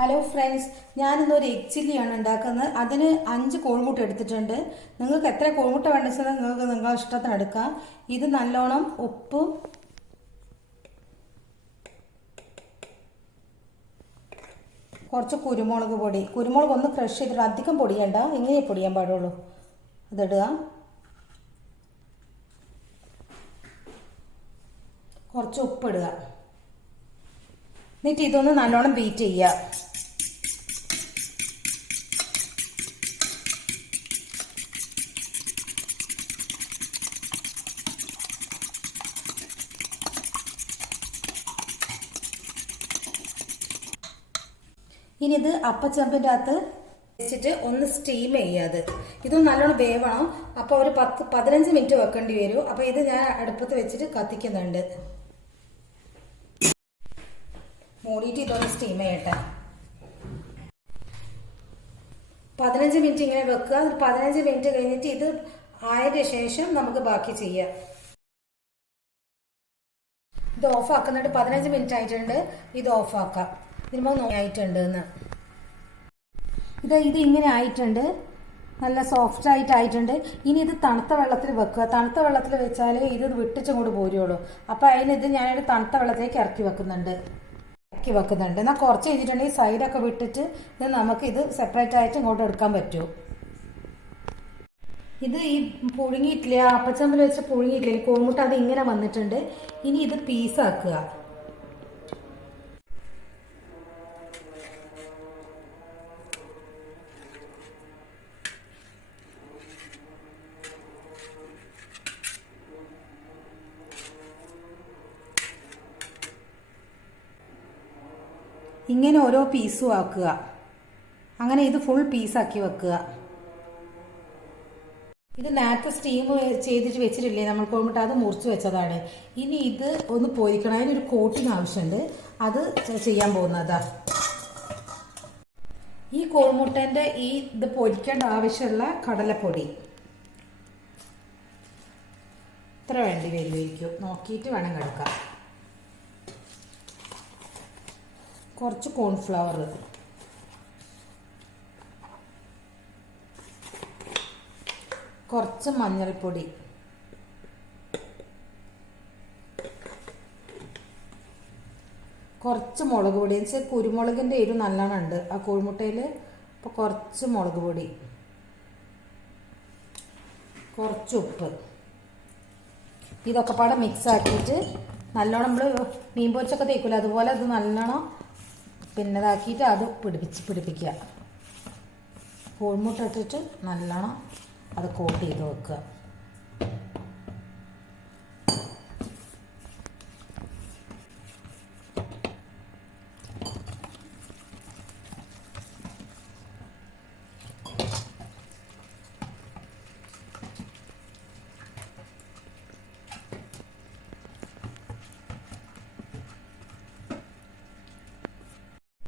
Hello friends, ഞാനിന്നൊരു egg ചില്ലിയാണ് ഉണ്ടാക്കുന്നത്. അതിന് 5 കോഴിമുട്ട എടുത്തിട്ടുണ്ട്. നിങ്ങൾക്ക് എത്ര കോഴിമുട്ട വേണ്ടെന്ന് നിങ്ങൾക്ക് നിങ്ങളുടെ ഇഷ്ടത്തിന് എടുക്കാം. ഇത് നല്ലോണം ഉപ്പും കുറച്ച് കുരുമുളക് പൊടി, കുരുമുളക് ഒന്ന് ക്രഷ് ചെയ്തിട്ട് അധികം പൊടിയണ്ട, ഇങ്ങനെ പൊടിയാൻ പാടുള്ളൂ. അതിടുക. കുറച്ച് ഉപ്പിടുക. എന്നിട്ട് ഇതൊന്ന് നല്ലോണം ബീറ്റ് ചെയ്യുക. ഇനി ഇത് അപ്പച്ചമ്പിൻ്റെ അകത്ത് വെച്ചിട്ട് ഒന്ന് സ്റ്റീം ചെയ്യാത്. ഇതൊന്ന് നല്ലോണം വേവണം. അപ്പോൾ ഒരു 10-15 മിനിറ്റ് വെക്കേണ്ടി വരും. അപ്പോൾ ഇത് ഞാൻ അടുപ്പത്ത് വെച്ചിട്ട് കത്തിക്കുന്നുണ്ട്. മൂടിയിട്ട് ഇതൊന്ന് സ്റ്റീം ചെയ്യട്ടെ. 15 മിനിറ്റ് ഇങ്ങനെ വെക്കുക. 15 മിനിറ്റ് കഴിഞ്ഞിട്ട് ഇത് ആയതിനു ശേഷം നമുക്ക് ബാക്കി ചെയ്യാം. ഇത് ഓഫ് ആക്കുന്നുണ്ട്. 15 മിനിറ്റ് ആയിട്ടുണ്ട്. ഇത് ഓഫ് ആക്കാം. ഇതിന് ആയിട്ടുണ്ട് എന്ന് ഇത് ഇങ്ങനെ ആയിട്ടുണ്ട്. നല്ല സോഫ്റ്റ് ആയിട്ടുണ്ട്. ഇനി ഇത് തണുത്ത വെള്ളത്തിൽ വെക്കുക. തണുത്ത വെള്ളത്തിൽ വെച്ചാൽ ഇത് വിട്ടിച്ചങ്ങോട്ട് പോരുള്ളൂ. അപ്പോൾ അതിനിത് ഞാനൊരു തണുത്ത വെള്ളത്തിലേക്ക് ഇറക്കി വെക്കുന്നുണ്ട്. എന്നാൽ കുറച്ച് കഴിഞ്ഞിട്ടുണ്ടെങ്കിൽ സൈഡൊക്കെ വിട്ടിട്ട് ഇത് നമുക്ക് ഇത് സെപ്പറേറ്റ് ആയിട്ട് ഇങ്ങോട്ട് എടുക്കാൻ പറ്റും. ഇത് ഈ പുഴുങ്ങിയിട്ടില്ല, അപ്പച്ചമ്പിൽ വെച്ച് പുഴുങ്ങിയിട്ടില്ല, കോഴിമുട്ട അത് ഇങ്ങനെ വന്നിട്ടുണ്ട്. ഇനി ഇത് പീസാക്കുക. ഇങ്ങനെ ഓരോ പീസും ആക്കുക. അങ്ങനെ ഇത് ഫുൾ പീസാക്കി വെക്കുക. ഇത് നേരത്തെ സ്റ്റീം ചെയ്തിട്ട് വെച്ചിട്ടില്ലേ നമ്മൾ കോഴിമുട്ട, അത് മുറിച്ച് വെച്ചതാണ്. ഇനി ഇത് ഒന്ന് പൊരിക്കണം. അതിനൊരു കോട്ടിങ് ആവശ്യമുണ്ട്. അത് ചെയ്യാൻ പോകുന്നതാ. ഈ കോഴിമുട്ടൻ്റെ ഇത് പൊരിക്കേണ്ട ആവശ്യമുള്ള കടലപ്പൊടി ഇത്ര വേണ്ടി വരുമായിരിക്കും. നോക്കിയിട്ട് വേണം കിടക്കാം. കുറച്ച് കോൺഫ്ലവർ, കുറച്ച് മഞ്ഞൾപ്പൊടി, കുറച്ച് മുളക് പൊടി. എന്ന് വെച്ചാൽ കുരുമുളകിൻ്റെ എരിവ് നല്ലോണം ഉണ്ട് ആ കോഴിമുട്ടയിൽ. അപ്പോൾ കുറച്ച് മുളക് പൊടി, കുറച്ച് ഉപ്പ്, ഇതൊക്കെ പാടെ മിക്സ് ആക്കിയിട്ട് നല്ലോണം നമ്മൾ മീൻ പൊരിച്ചൊക്കെ തേക്കില്ല അതുപോലെ അത് നല്ലോണം ഇതാക്കിയിട്ട് അത് പിടിപ്പിക്കുക. കോഴിമുട്ട ഇട്ടിട്ട് നല്ലോണം അത് കോട്ട് ചെയ്ത് വെക്കുക.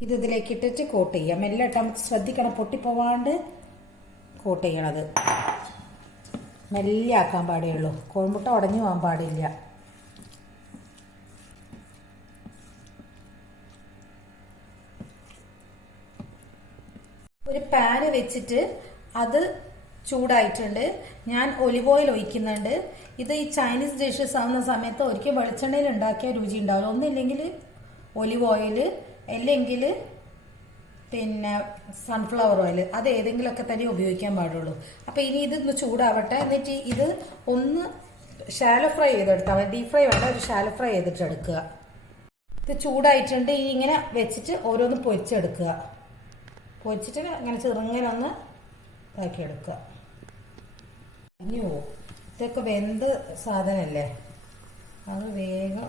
ഇത് ഇതിലേക്ക് ഇട്ടിട്ട് കോട്ട് ചെയ്യാം. മെല്ലെ ഇട്ടാൽ ശ്രദ്ധിക്കണം, പൊട്ടിപ്പോവാണ്ട് കോട്ട് ചെയ്യണത്. മെല്ലെ ആക്കാൻ പാടുള്ളൂ. കോഴിമുട്ട ഉടഞ്ഞു പോകാൻ പാടില്ല. ഒരു പാന് വെച്ചിട്ട് അത് ചൂടായിട്ടുണ്ട്. ഞാൻ ഒലിവ് ഓയിൽ ഒഴിക്കുന്നുണ്ട്. ഇത് ഈ ചൈനീസ് ഡിഷസ് ആവുന്ന സമയത്ത് ഒരിക്കലും വെളിച്ചെണ്ണയിൽ ഉണ്ടാക്കിയ രുചി ഉണ്ടാവില്ല. ഒന്നില്ലെങ്കിൽ ഒലിവ് ഓയിൽ, അല്ലെങ്കിൽ സൺഫ്ലവർ ഓയിൽ, അത് ഏതെങ്കിലുമൊക്കെ തന്നെ ഉപയോഗിക്കാൻ പാടുള്ളൂ. അപ്പോൾ ഇനി ഇതൊന്ന് ചൂടാവട്ടെ. എന്നിട്ട് ഇത് ഒന്ന് ഷാലോ ഫ്രൈ ചെയ്തെടുത്താൽ മതി. ഡീപ് ഫ്രൈ വേണ്ട, ഒരു ഷാലോ ഫ്രൈ ചെയ്തിട്ട് എടുക്കുക. ഇത് ചൂടായിട്ടുണ്ട്. ഇനി ഇങ്ങനെ വെച്ചിട്ട് ഓരോന്ന് പൊരിച്ചെടുക്കുക. പൊരിച്ചിട്ട് അങ്ങനെ ചെറുങ്ങനെ ഒന്ന് ഇതാക്കിയെടുക്കുക. ഇനി ഇതൊക്കെ വെന്ത് സാധനമല്ലേ, അത് വേഗം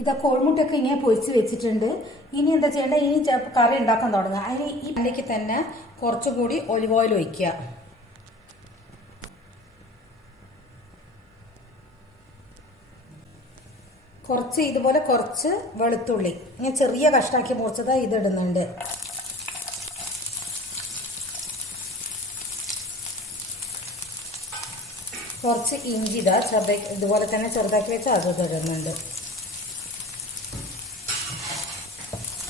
ഇതൊക്കെ കോഴിമുട്ടയൊക്കെ ഇങ്ങനെ പൊരിച്ച് വെച്ചിട്ടുണ്ട്. ഇനി എന്താ ചെയ്യേണ്ടത്? ഇനി കറി ഉണ്ടാക്കാൻ തുടങ്ങുക. അതിന് ഈ പാനിലേക്ക് തന്നെ കുറച്ചുകൂടി ഒലിവ് ഓയിൽ ഒഴിക്കുക. കുറച്ച് ഇതുപോലെ കുറച്ച് വെളുത്തുള്ളി ഇങ്ങനെ ചെറിയ കഷ്ടാക്കി മുറിച്ചത് ഇതിടുന്നുണ്ട്. കുറച്ച് ഇഞ്ചി ഇതുപോലെ തന്നെ ചെറുതാക്കി വെച്ച് അത് ഇടുന്നുണ്ട്.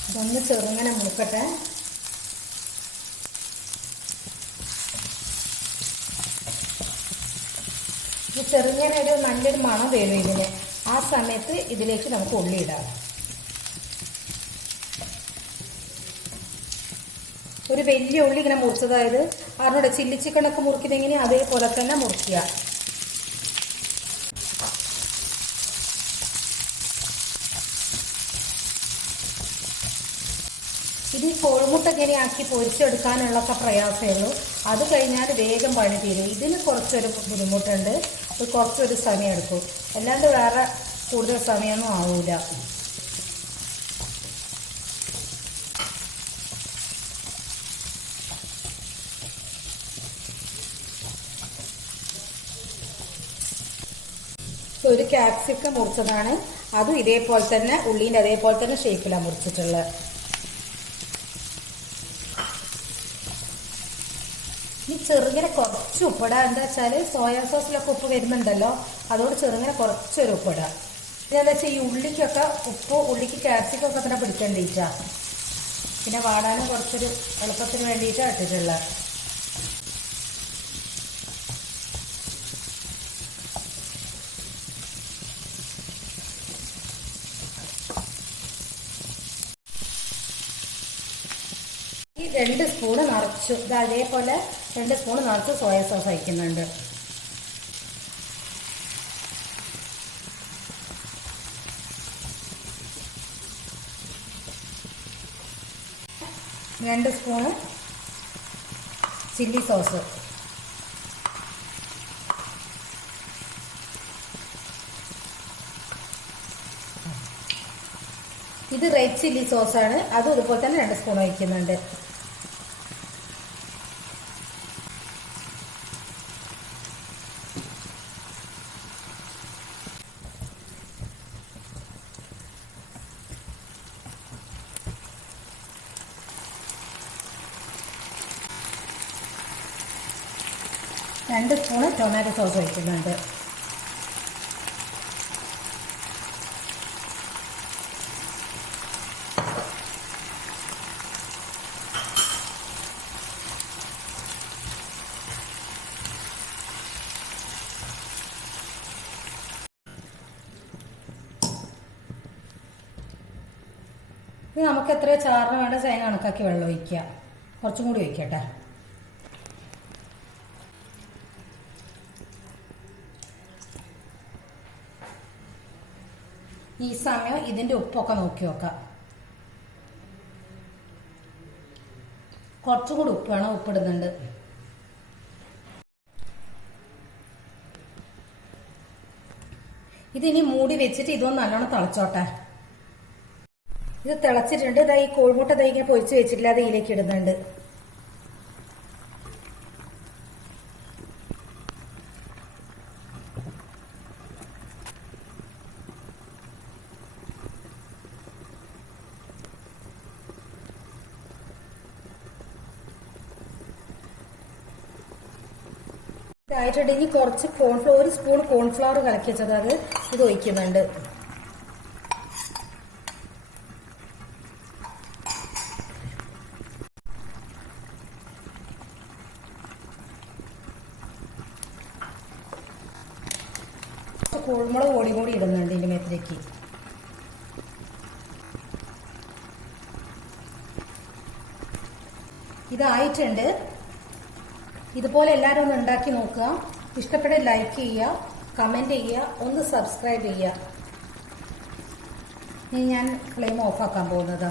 ഇതൊന്ന് ചെറുങ്ങനെ മൂക്കട്ടെ. ഈ ചെറുങ്ങനെ ഒരു നല്ലൊരു മണം വരും ഇതിന്. ആ സമയത്ത് ഇതിലേക്ക് നമുക്ക് ഉള്ളി ഇടാം. ഒരു വലിയ ഉള്ളി ഇങ്ങനെ മുറിച്ചതായത് അതിനോട് ചില്ലി ചിക്കനൊക്കെ മുറിക്കുന്നെങ്ങനെ അതേപോലെ തന്നെ മുറിക്കുക. ഇത് കോഴിമുട്ട ഇങ്ങനെ ആക്കി പൊരിച്ചെടുക്കാനുള്ളൊക്കെ പ്രയാസമേ ഉള്ളൂ. അത് കഴിഞ്ഞാൽ വേഗം പണി തീരും. ഇതിന് കുറച്ചൊരു ബുദ്ധിമുട്ടുണ്ട്. അത് കുറച്ചൊരു സമയം എടുക്കും. അല്ലാണ്ട് വേറെ കൂടുതൽ സമയമൊന്നും ആവൂല. ഒരു ക്യാപ്സിക്കം മുറിച്ചതാണ്. അതും ഇതേപോലെ തന്നെ ഉള്ളീൻ്റെ അതേപോലെ തന്നെ ഷേപ്പിലാണ് മുറിച്ചിട്ടുള്ളത്. ഈ ചെറുങ്ങനെ കുറച്ച് ഉപ്പിടാം. എന്താ വെച്ചാൽ സോയാ സോസിലൊക്കെ ഉപ്പ് വരുന്നുണ്ടല്ലോ, അതോട് ചെറുങ്ങനെ കുറച്ചൊരു ഉപ്പിടാം. ഇതെന്താ വെച്ചാൽ ഈ ഉള്ളിക്കൊക്കെ ഉള്ളിക്ക് ക്യാപ്സിക്കൊക്കെ തന്നെ പിടിക്കേണ്ടിയിട്ടാ. പിന്നെ വാടാനും കുറച്ചൊരു എളുപ്പത്തിന് വേണ്ടിയിട്ടാണ് ഇട്ടിട്ടുള്ളത്. ഈ 2 സ്പൂണ് നിറച്ചു അതേപോലെ 2 സ്പൂണ് നിറച്ച് സോയാ സോസ് ഒഴിക്കുന്നുണ്ട്. രണ്ട് സ്പൂണ് ചില്ലി സോസ്. ഇത് റെഡ് ചില്ലി സോസാണ്. അതും ഇതുപോലെ തന്നെ 2 സ്പൂൺ ഒഴിക്കുന്നുണ്ട്. രണ്ട് സ്പൂണ് ടൊമാറ്റോ സോസ് ഒഴിക്കുന്നുണ്ട്. ഇനി നമുക്ക് എത്ര ചാറിന് വേണ്ട തേങ്ങ കണക്കാക്കി വെള്ളം ഒഴിക്കുക. കുറച്ചും കൂടി ഒഴിക്കട്ടെ. ഈ സമയം ഇതിൻ്റെ ഉപ്പൊക്കെ നോക്കി നോക്കാം. കുറച്ചും കൂടി ഉപ്പ് വേണം. ഉപ്പിടുന്നുണ്ട്. ഇതിനി മൂടി വെച്ചിട്ട് ഇതൊന്ന് നല്ലോണം തിളച്ചോട്ടെ. ഇത് തിളച്ചിട്ടുണ്ട്. ഇതാ ഈ കോഴിമുട്ട ഇങ്ങനെ പൊരിച്ച് വെച്ചിട്ടില്ല, അത് ഇതിലേക്ക് ഇടുന്നുണ്ട്. ഇതായിട്ടുണ്ട്. ഇനി കുറച്ച് കോൺഫ്ലവർ, 1 സ്പൂൺ കോൺഫ്ലവർ കലക്കി വെച്ചത് അത് ഇത് ഒഴിക്കുന്നുണ്ട്. കുരുമുളക് പൊടി കൂടി ഇടുന്നുണ്ട് ഇതിൻ്റെ മേത്തിലേക്ക്. ഇതായിട്ടുണ്ട്. ഇതുപോലെ എല്ലാവരും ഒന്ന് ഉണ്ടാക്കി നോക്കുക. ഇഷ്ടപ്പെട്ട ലൈക്ക് ചെയ്യുക, കമൻറ്റ് ചെയ്യുക, ഒന്ന് സബ്സ്ക്രൈബ് ചെയ്യുക. ഇനി ഞാൻ ഫ്ലെയിം ഓഫാക്കാൻ പോകുന്നത്.